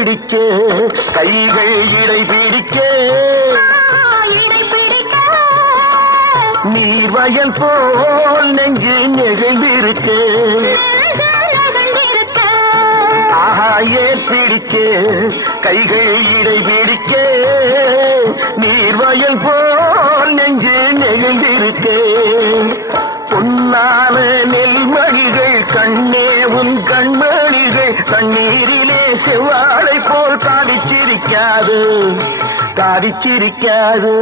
பிடிக்க கைகள் இடை பிடிக்க நீர்வயல் போல் நெஞ்சு நெகிழ்ந்திருக்க ஆகாயே பிடிக்க கைகள் இடை பிடிக்க நீர்வயல் போல் நெஞ்சு நெகிழ்ந்திருக்க பொன்னான நெல்மணிகள் கண்ணே உன் கண்மணிகள் கண்ணீரிலே செவ்வாழை போல் காதிச்சிருக்காது காதிச்சிருக்காது